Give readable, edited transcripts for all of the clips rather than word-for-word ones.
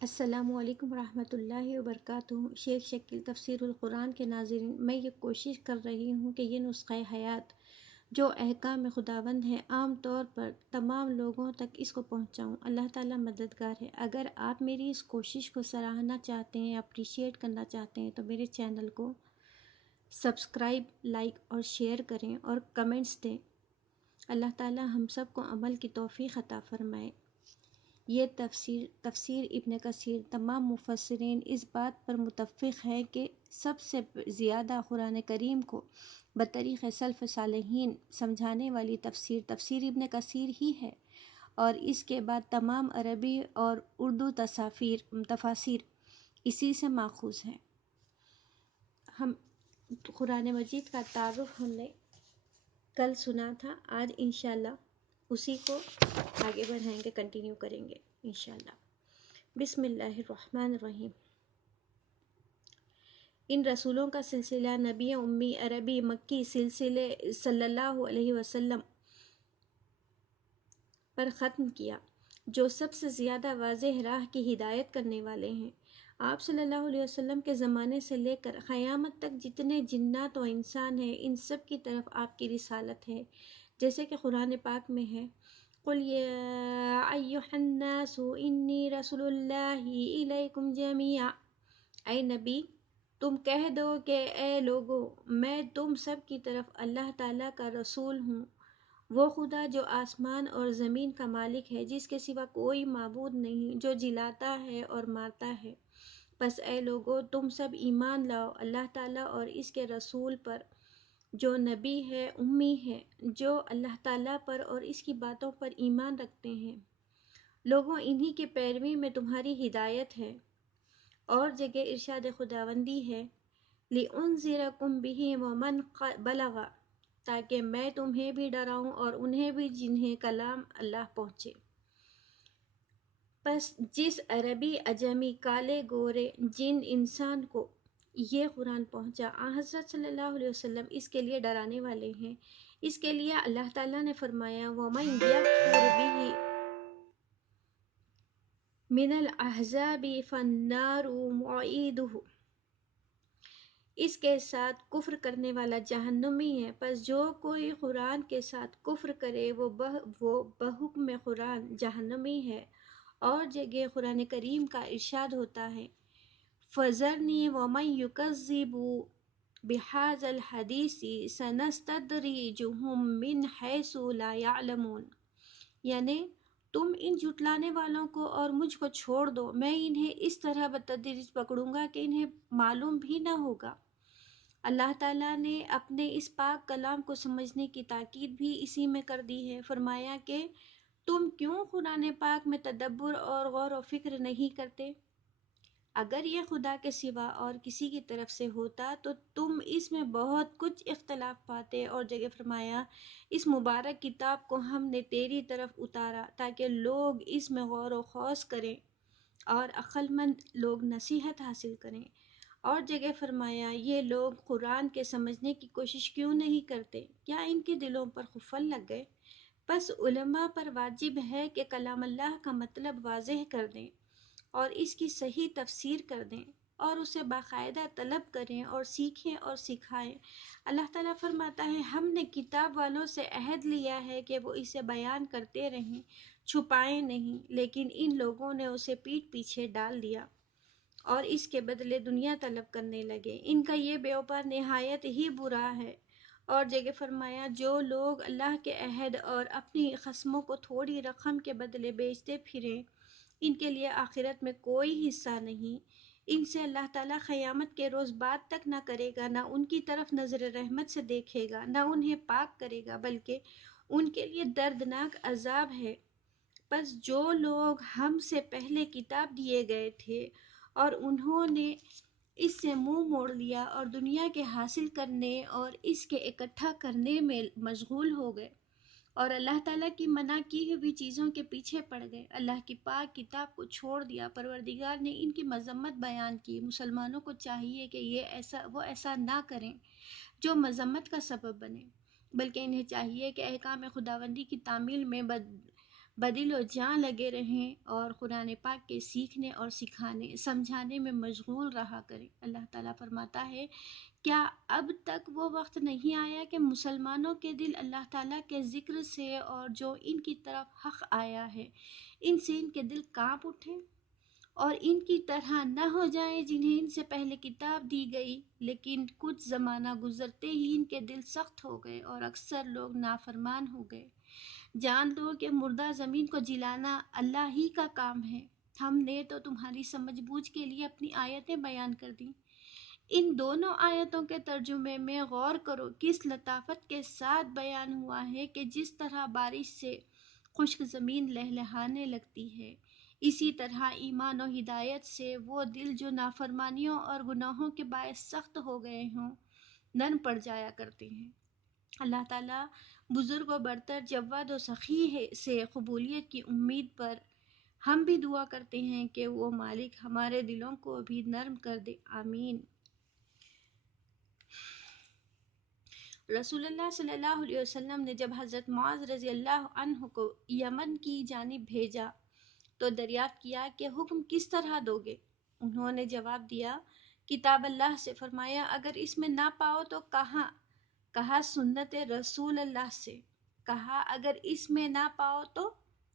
السلام علیکم ورحمۃ اللہ وبرکاتہ۔ شیخ شکیل تفسیر القرآن کے ناظرین، میں یہ کوشش کر رہی ہوں کہ یہ نسخہ حیات جو احکام خداوند ہے عام طور پر تمام لوگوں تک اس کو پہنچاؤں۔ اللہ تعالیٰ مددگار ہے۔ اگر آپ میری اس کوشش کو سراہنا چاہتے ہیں، اپریشیٹ کرنا چاہتے ہیں تو میرے چینل کو سبسکرائب، لائک اور شیئر کریں اور کمنٹس دیں۔ اللہ تعالیٰ ہم سب کو عمل کی توفیق عطا فرمائے۔ یہ تفسیر ابن کثیر تمام مفسرین اس بات پر متفق ہیں کہ سب سے زیادہ قرآن کریم کو بطریق سلف صالحین سمجھانے والی تفسیر ابن کثیر ہی ہے، اور اس کے بعد تمام عربی اور اردو تفاسیر اسی سے ماخوذ ہیں۔ ہم قرآن مجید کا تعارف ہم نے کل سنا تھا، آج انشاءاللہ اسی کو آگے بڑھائیں گے، کنٹینیو کریں گے انشاءاللہ۔ بسم اللہ الرحمن الرحیم۔ ان رسولوں کا سلسلہ نبی امی عربی مکی سلسلے صلی اللہ علیہ وسلم پر ختم کیا، جو سب سے زیادہ واضح راہ کی ہدایت کرنے والے ہیں۔ آپ صلی اللہ علیہ وسلم کے زمانے سے لے کر قیامت تک جتنے جنات و انسان ہیں، ان سب کی طرف آپ کی رسالت ہے، جیسے کہ قرآن پاک میں ہے، قُلْ يَا أَيُّهَا النَّاسُ إِنِّي رَسُولُ اللَّهِ إِلَيْكُمْ جَمِيعًا۔ اے نبی، تم کہہ دو کہ اے لوگو، میں تم سب کی طرف اللہ تعالیٰ کا رسول ہوں، وہ خدا جو آسمان اور زمین کا مالک ہے، جس کے سوا کوئی معبود نہیں، جو جلاتا ہے اور مارتا ہے۔ پس اے لوگو، تم سب ایمان لاؤ اللہ تعالیٰ اور اس کے رسول پر، جو نبی ہے، امی ہے، جو اللہ تعالیٰ پر اور اس کی باتوں پر ایمان رکھتے ہیں۔ لوگوں، انہی کی پیروی میں تمہاری ہدایت ہے۔ اور جگہ ارشاد خداوندی ہے، لِأُنذِرَكُم بِهِ وَمَن بَلَغَ، تاکہ میں تمہیں بھی ڈراؤں اور انہیں بھی جنہیں کلام اللہ پہنچے۔ پس جس عربی، عجمی، کالے گورے، جن انسان کو یہ قرآن پہنچا، حضرت صلی اللہ علیہ وسلم اس کے لیے ڈرانے والے ہیں۔ اس کے لیے اللہ تعالیٰ نے فرمایا، وَمَن يَكْفُرْ بِهِ مِنَ الْأَحْزَابِ فَالنَّارُ مَوْعِدُهُ، اس کے ساتھ کفر کرنے والا جہنمی ہے۔ پس جو کوئی قرآن کے ساتھ کفر کرے وہ بحکم قرآن جہنمی ہے۔ اور جگہ قرآن کریم کا ارشاد ہوتا ہے، فَذَرْنِي وَمَن يُكَذِّبُ بِهَذَا الْحَدِيثِ سَنَسْتَدْرِجُهُم مِّنْ حَيْثُ لَا يَعْلَمُونَ، یعنی تم ان جھٹلانے والوں کو اور مجھ کو چھوڑ دو، میں انہیں اس طرح بتدریج پکڑوں گا کہ انہیں معلوم بھی نہ ہوگا۔ اللہ تعالیٰ نے اپنے اس پاک کلام کو سمجھنے کی تاکید بھی اسی میں کر دی ہے۔ فرمایا کہ تم کیوں قرآن پاک میں تدبر اور غور و فکر نہیں کرتے؟ اگر یہ خدا کے سوا اور کسی کی طرف سے ہوتا تو تم اس میں بہت کچھ اختلاف پاتے۔ اور جگہ فرمایا، اس مبارک کتاب کو ہم نے تیری طرف اتارا تاکہ لوگ اس میں غور و خوض کریں اور عقل مند لوگ نصیحت حاصل کریں۔ اور جگہ فرمایا، یہ لوگ قرآن کے سمجھنے کی کوشش کیوں نہیں کرتے؟ کیا ان کے دلوں پر قفل لگ گئے؟ پس علماء پر واجب ہے کہ کلام اللہ کا مطلب واضح کر دیں اور اس کی صحیح تفسیر کر دیں اور اسے باقاعدہ طلب کریں اور سیکھیں اور سکھائیں۔ اللہ تعالیٰ فرماتا ہے، ہم نے کتاب والوں سے عہد لیا ہے کہ وہ اسے بیان کرتے رہیں، چھپائیں نہیں، لیکن ان لوگوں نے اسے پیٹھ پیچھے ڈال دیا اور اس کے بدلے دنیا طلب کرنے لگے۔ ان کا یہ بیوپار نہایت ہی برا ہے۔ اور جگہ فرمایا، جو لوگ اللہ کے عہد اور اپنی قسموں کو تھوڑی رقم کے بدلے بیچتے پھریں، ان کے لیے آخرت میں کوئی حصہ نہیں۔ ان سے اللہ تعالیٰ قیامت کے روز بات تک نہ کرے گا، نہ ان کی طرف نظر رحمت سے دیکھے گا، نہ انہیں پاک کرے گا، بلکہ ان کے لیے دردناک عذاب ہے۔ پس جو لوگ ہم سے پہلے کتاب دیے گئے تھے اور انہوں نے اس سے منہ موڑ لیا اور دنیا کے حاصل کرنے اور اس کے اکٹھا کرنے میں مشغول ہو گئے اور اللہ تعالیٰ کی منع کی ہوئی چیزوں کے پیچھے پڑ گئے، اللہ کی پاک کتاب کو چھوڑ دیا، پروردگار نے ان کی مذمت بیان کی۔ مسلمانوں کو چاہیے کہ وہ ایسا نہ کریں جو مذمت کا سبب بنے، بلکہ انہیں چاہیے کہ احکام خداوندی کی تعمیل میں بدل و جاں لگے رہیں اور قرآن پاک کے سیکھنے اور سکھانے سمجھانے میں مشغول رہا کریں۔ اللہ تعالیٰ فرماتا ہے کیا اب تک وہ وقت نہیں آیا کہ مسلمانوں کے دل اللہ تعالیٰ کے ذکر سے اور جو ان کی طرف حق آیا ہے ان سے ان کے دل کانپ اٹھیں اور ان کی طرح نہ ہو جائیں جنہیں ان سے پہلے کتاب دی گئی، لیکن کچھ زمانہ گزرتے ہی ان کے دل سخت ہو گئے اور اکثر لوگ نافرمان ہو گئے۔ جان لو کہ مردہ زمین کو جلانا اللہ ہی کا کام ہے۔ ہم نے تو تمہاری سمجھ بوجھ کے لیے اپنی آیتیں بیان کر دیں۔ ان دونوں آیتوں کے ترجمے میں غور کرو، کس لطافت کے ساتھ بیان ہوا ہے کہ جس طرح بارش سے خشک زمین لہلہانے لگتی ہے، اسی طرح ایمان و ہدایت سے وہ دل جو نافرمانیوں اور گناہوں کے باعث سخت ہو گئے ہوں نرم پڑ جایا کرتے ہیں۔ اللہ تعالیٰ بزرگ و برتر جواد و سخی سے قبولیت کی امید پر ہم بھی دعا کرتے ہیں کہ وہ مالک ہمارے دلوں کو بھی نرم کر دے، آمین۔ رسول اللہ صلی اللہ علیہ وسلم نے جب حضرت معاذ رضی اللہ عنہ کو یمن کی جانب بھیجا تو دریافت کیا کہ حکم کس طرح دو گے؟ انہوں نے جواب دیا، کتاب اللہ سے۔ فرمایا اگر اس میں نہ پاؤ تو کہا سنت رسول اللہ سے۔ کہا اگر اس میں نہ پاؤ تو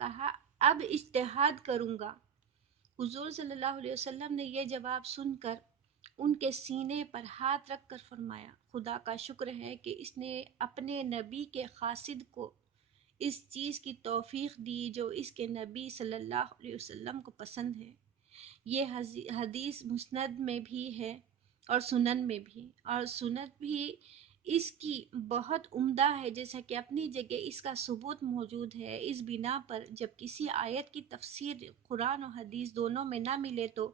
کہا اب اجتہاد کروں گا۔ حضور صلی اللہ علیہ وسلم نے یہ جواب سن کر ان کے سینے پر ہاتھ رکھ کر فرمایا، خدا کا شکر ہے کہ اس نے اپنے نبی کے قاصد کو اس چیز کی توفیق دی جو اس کے نبی صلی اللہ علیہ وسلم کو پسند ہے۔ یہ حدیث مسند میں بھی ہے اور سنن میں بھی، اور سنت بھی اس کی بہت عمدہ ہے، جیسا کہ اپنی جگہ اس کا ثبوت موجود ہے۔ اس بنا پر جب کسی آیت کی تفسیر قرآن و حدیث دونوں میں نہ ملے تو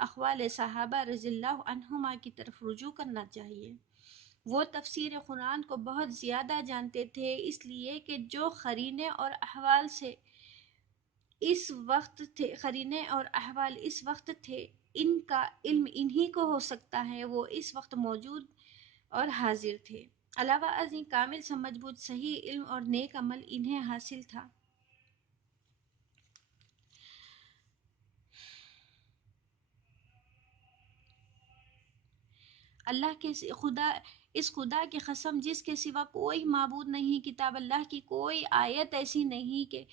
اقوال صحابہ رضی اللہ عنہما کی طرف رجوع کرنا چاہیے۔ وہ تفسیر قرآن کو بہت زیادہ جانتے تھے، اس لیے کہ جو قرینے اور احوال اس وقت تھے ان کا علم انہی کو ہو سکتا ہے، وہ اس وقت موجود اور حاضر تھے۔ علاوہ ازیں کامل سمجھ بوجھ، صحیح علم اور نیک عمل انہیں حاصل تھا۔ اللہ کے اس خدا کی قسم جس کے سوا کوئی معبود نہیں، کتاب اللہ کی کوئی آیت ایسی نہیں کہ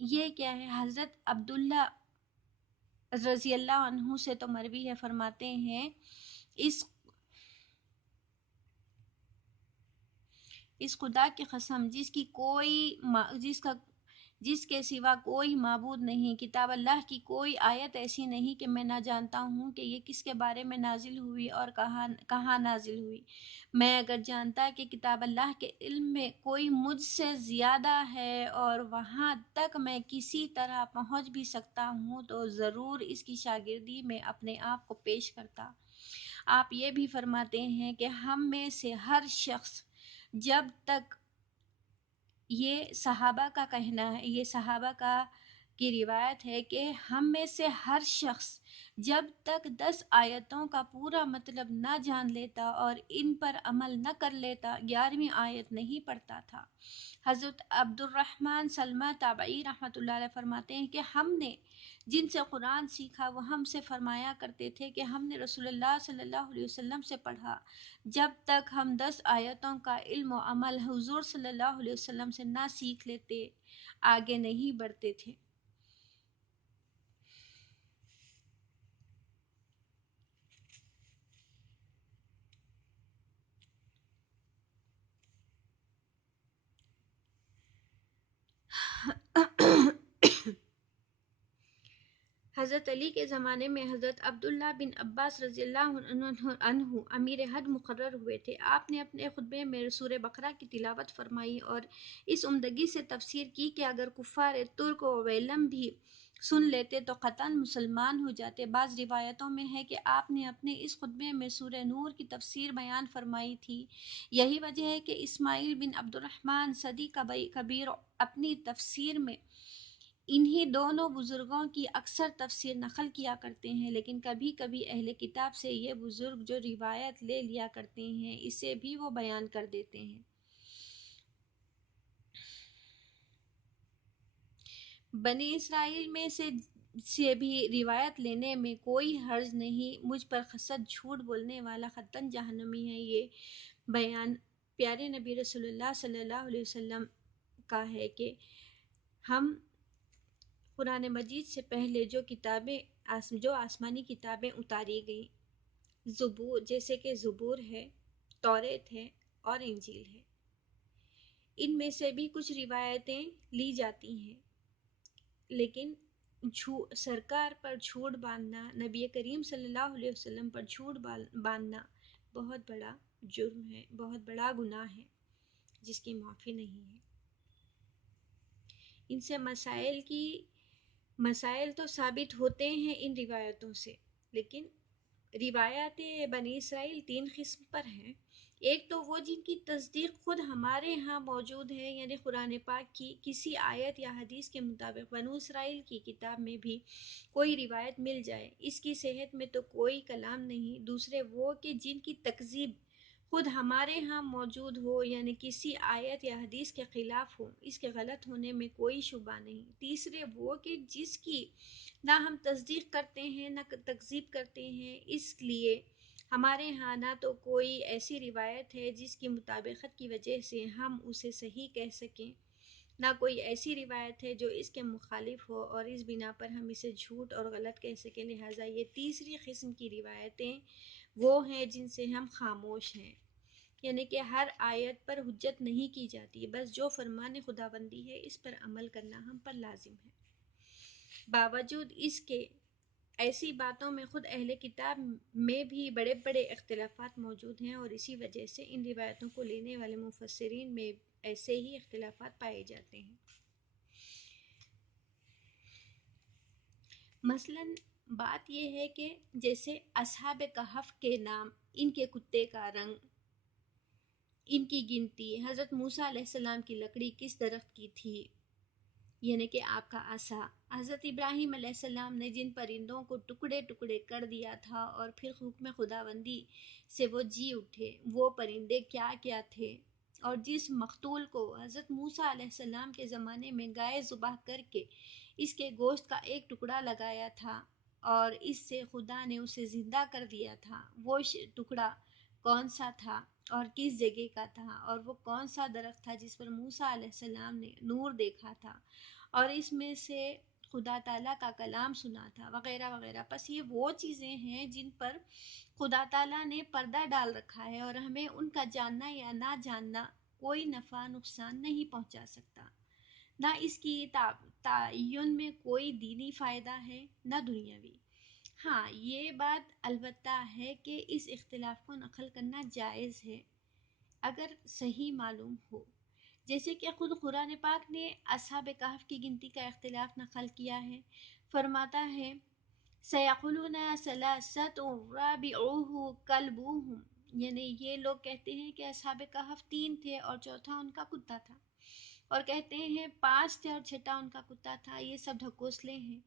یہ کیا ہے؟ حضرت عبداللہ رضی اللہ عنہ سے تو مروی ہے، فرماتے ہیں اس خدا کی قسم جس کے سوا کوئی معبود نہیں، کتاب اللہ کی کوئی آیت ایسی نہیں کہ میں نہ جانتا ہوں کہ یہ کس کے بارے میں نازل ہوئی اور کہاں نازل ہوئی۔ میں اگر جانتا کہ کتاب اللہ کے علم میں کوئی مجھ سے زیادہ ہے اور وہاں تک میں کسی طرح پہنچ بھی سکتا ہوں تو ضرور اس کی شاگردی میں اپنے آپ کو پیش کرتا۔ آپ یہ بھی فرماتے ہیں کہ ہم میں سے ہر شخص جب تک، یہ صحابہ کا کہنا ہے، یہ صحابہ کی روایت ہے کہ ہم میں سے ہر شخص جب تک 10 آیتوں کا پورا مطلب نہ جان لیتا اور ان پر عمل نہ کر لیتا 11ویں آیت نہیں پڑھتا تھا۔ حضرت عبد الرحمن سلمہ تابعی رحمۃ اللہ علیہ فرماتے ہیں کہ ہم نے جن سے قرآن سیکھا وہ ہم سے فرمایا کرتے تھے کہ ہم نے رسول اللہ صلی اللہ علیہ وسلم سے پڑھا، جب تک ہم 10 آیتوں کا علم و عمل حضور صلی اللہ علیہ وسلم سے نہ سیکھ لیتے آگے نہیں بڑھتے تھے۔ حضرت علی کے زمانے میں حضرت عبداللہ بن عباس رضی اللہ عنہ امیر حد مقرر ہوئے تھے۔ آپ نے اپنے خطبے میں سورہ بقرہ کی تلاوت فرمائی اور اس عمدگی سے تفسیر کی کہ اگر کفار ترک و ویلم بھی سن لیتے تو قطعاً مسلمان ہو جاتے۔ بعض روایتوں میں ہے کہ آپ نے اپنے اس خطبے میں سورہ نور کی تفسیر بیان فرمائی تھی۔ یہی وجہ ہے کہ اسماعیل بن عبد الرحمن صدی کبیر اپنی تفسیر میں انہی دونوں بزرگوں کی اکثر تفسیر نقل کیا کرتے ہیں، لیکن کبھی کبھی اہل کتاب سے یہ بزرگ جو روایت لے لیا کرتے ہیں اسے بھی وہ بیان کر دیتے ہیں۔ بنی اسرائیل میں سے بھی روایت لینے میں کوئی حرج نہیں، مجھ پر خست جھوٹ بولنے والا قطعاً جہنمی ہے۔ یہ بیان پیارے نبی رسول اللہ صلی اللہ علیہ وسلم کا ہے کہ ہم قرآن مجید سے پہلے جو آسمانی کتابیں اتاری گئیں، زبور جیسے کہ زبور ہے، توریت ہے اور انجیل ہے، ان میں سے بھی کچھ روایتیں لی جاتی ہیں، لیکن سرکار پر جھوٹ باندھنا، نبی کریم صلی اللہ علیہ وسلم پر جھوٹ باندھنا بہت بڑا جرم ہے، بہت بڑا گناہ ہے جس کی معافی نہیں ہے۔ ان سے مسائل تو ثابت ہوتے ہیں ان روایتوں سے، لیکن روایات بنی اسرائیل تین قسم پر ہیں۔ ایک تو وہ جن کی تصدیق خود ہمارے ہاں موجود ہے، یعنی قرآن پاک کی کسی آیت یا حدیث کے مطابق بنو اسرائیل کی کتاب میں بھی کوئی روایت مل جائے، اس کی صحت میں تو کوئی کلام نہیں۔ دوسرے وہ کہ جن کی تکذیب خود ہمارے ہاں موجود ہو، یعنی کسی آیت یا حدیث کے خلاف ہو، اس کے غلط ہونے میں کوئی شبہ نہیں۔ تیسرے وہ کہ جس کی نہ ہم تصدیق کرتے ہیں نہ تکذیب کرتے ہیں، اس لیے ہمارے ہاں نہ تو کوئی ایسی روایت ہے جس کی مطابقت کی وجہ سے ہم اسے صحیح کہہ سکیں، نہ کوئی ایسی روایت ہے جو اس کے مخالف ہو اور اس بنا پر ہم اسے جھوٹ اور غلط کہہ سکیں۔ لہٰذا یہ تیسری قسم کی روایتیں وہ ہیں جن سے ہم خاموش ہیں، یعنی کہ ہر آیت پر حجت نہیں کی جاتی، بس جو فرمان خداوندی ہے اس پر عمل کرنا ہم پر لازم ہے۔ باوجود اس کے ایسی باتوں میں خود اہل کتاب میں بھی بڑے بڑے اختلافات موجود ہیں، اور اسی وجہ سے ان روایتوں کو لینے والے مفسرین میں ایسے ہی اختلافات پائے جاتے ہیں۔ مثلاً بات یہ ہے کہ جیسے اصحاب کہف کے نام، ان کے کتے کا رنگ، ان کی گنتی، حضرت موسیٰ علیہ السلام کی لکڑی کس درخت کی تھی، یعنی کہ آپ کا عصا، حضرت ابراہیم علیہ السلام نے جن پرندوں کو ٹکڑے ٹکڑے کر دیا تھا اور پھر حکم خداوندی سے وہ جی اٹھے، وہ پرندے کیا کیا تھے، اور جس مقتول کو حضرت موسیٰ علیہ السلام کے زمانے میں گائے ذبح کر کے اس کے گوشت کا ایک ٹکڑا لگایا تھا اور اس سے خدا نے اسے زندہ کر دیا تھا، وہ ٹکڑا کون سا تھا اور کس جگہ کا تھا، اور وہ کون سا درخت تھا جس پر موسیٰ علیہ السلام نے نور دیکھا تھا اور اس میں سے خدا تعالیٰ کا کلام سنا تھا، وغیرہ وغیرہ۔ پس یہ وہ چیزیں ہیں جن پر خدا تعالیٰ نے پردہ ڈال رکھا ہے، اور ہمیں ان کا جاننا یا نہ جاننا کوئی نفع نقصان نہیں پہنچا سکتا، نہ اس کی تعین میں کوئی دینی فائدہ ہے نہ دنیاوی۔ ہاں، یہ بات البتہ ہے کہ اس اختلاف کو نقل کرنا جائز ہے اگر صحیح معلوم ہو، جیسے کہ خود قرآن پاک نے اصحاب کہف کی گنتی کا اختلاف نقل کیا ہے، فرماتا ہے سَيَقُولُونَ ثَلَاثَةٌ رَابِعُهُمْ كَلْبُهُمْ، یعنی یہ لوگ کہتے ہیں کہ اصحاب کہف 3 تھے اور چوتھا ان کا کتا تھا، اور کہتے ہیں 5 تھے اور چھٹا ان کا کتا تھا، یہ سب ڈھکوسلے ہیں۔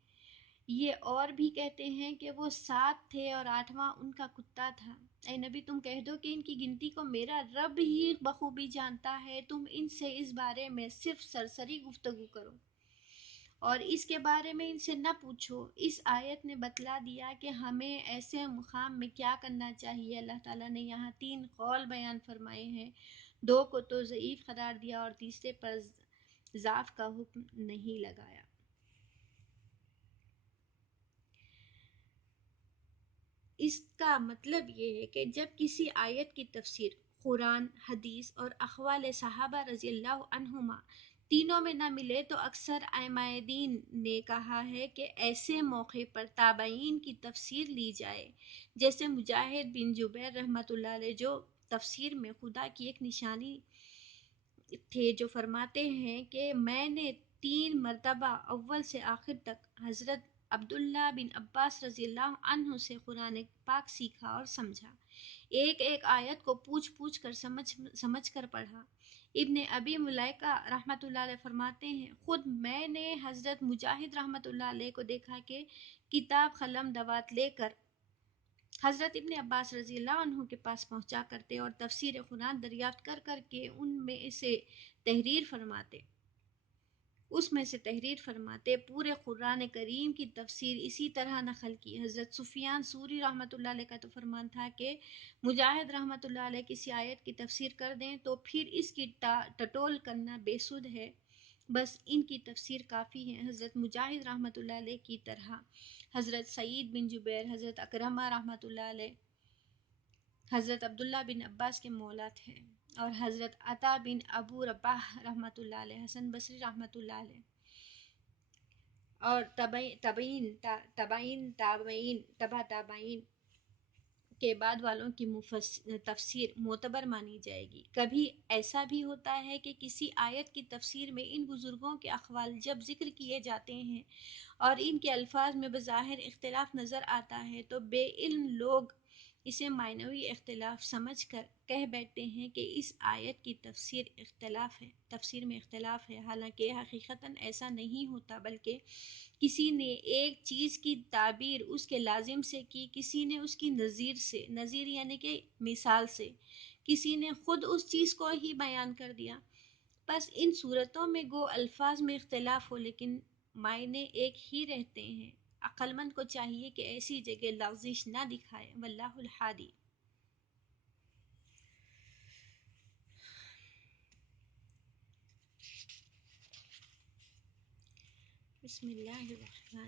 یہ اور بھی کہتے ہیں کہ وہ 7 تھے اور 8واں ان کا کتا تھا۔ اے نبی، تم کہہ دو کہ ان کی گنتی کو میرا رب ہی بخوبی جانتا ہے، تم ان سے اس بارے میں صرف سرسری گفتگو کرو اور اس کے بارے میں ان سے نہ پوچھو۔ اس آیت نے بتلا دیا کہ ہمیں ایسے مقام میں کیا کرنا چاہیے۔ اللہ تعالیٰ نے یہاں 3 قول بیان فرمائے ہیں، 2 کو تو ضعیف قرار دیا اور تیسرے پر ضعف کا حکم نہیں لگایا۔ اس کا مطلب یہ ہے کہ جب کسی آیت کی تفسیر قرآن، حدیث اور اقوال صحابہ رضی اللہ عنہما تینوں میں نہ ملے تو اکثر ائمہ دین نے کہا ہے کہ ایسے موقع پر تابعین کی تفسیر لی جائے، جیسے مجاہد بن جبیر رحمۃ اللہ علیہ، جو تفسیر میں خدا کی ایک نشانی تھے، جو فرماتے ہیں کہ میں نے 3 مرتبہ اول سے آخر تک حضرت عبداللہ بن عباس رضی اللہ عنہ سے قرآن پاک سیکھا اور سمجھا، ایک ایک آیت کو پوچھ پوچھ کر سمجھ کر پڑھا۔ ابن ابی ملیکہ رحمۃ اللہ علیہ فرماتے ہیں خود میں نے حضرت مجاہد رحمۃ اللہ علیہ کو دیکھا کہ کتاب قلم دوات لے کر حضرت ابن عباس رضی اللہ عنہ کے پاس پہنچا کرتے اور تفسیر قرآن دریافت کر کر کے ان میں سے تحریر فرماتے۔ اس میں سے تحریر فرماتے پورے قرآن کریم کی تفسیر اسی طرح نقل کی۔ حضرت سفیان ثوری رحمۃ اللہ علیہ کا تو فرمان تھا کہ مجاہد رحمۃ اللہ علیہ کسی آیت کی تفسیر کر دیں تو پھر اس کی ٹٹول کرنا بے سود ہے، بس ان کی تفسیر کافی ہے۔ حضرت مجاہد رحمۃ اللہ علیہ کی طرح حضرت سعید بن جبیر، حضرت اکرمہ رحمۃ اللہ علیہ، حضرت عبداللہ بن عباس کے مولا تھے، اور حضرت عطا بن ابو رباح رحمۃ اللہ علیہ، حسن بصری رحمۃ اللہ علیہ، اور تابعین کے بعد والوں کی تفسیر معتبر مانی جائے گی۔ کبھی ایسا بھی ہوتا ہے کہ کسی آیت کی تفسیر میں ان بزرگوں کے اقوال جب ذکر کیے جاتے ہیں اور ان کے الفاظ میں بظاہر اختلاف نظر آتا ہے تو بے علم لوگ اسے معنوی اختلاف سمجھ کر کہہ بیٹھتے ہیں کہ اس آیت کی تفسیر میں اختلاف ہے، حالانکہ حقیقتاً ایسا نہیں ہوتا، بلکہ کسی نے ایک چیز کی تعبیر اس کے لازم سے کی، کسی نے اس کی نظیر یعنی کہ مثال سے، کسی نے خود اس چیز کو ہی بیان کر دیا۔ بس ان صورتوں میں گو الفاظ میں اختلاف ہو لیکن معنی ایک ہی رہتے ہیں۔ عقل مند کو چاہیے کہ ایسی جگہ لغزش نہ دکھائے۔ واللہ الحادی۔ بسم اللہ الرحمن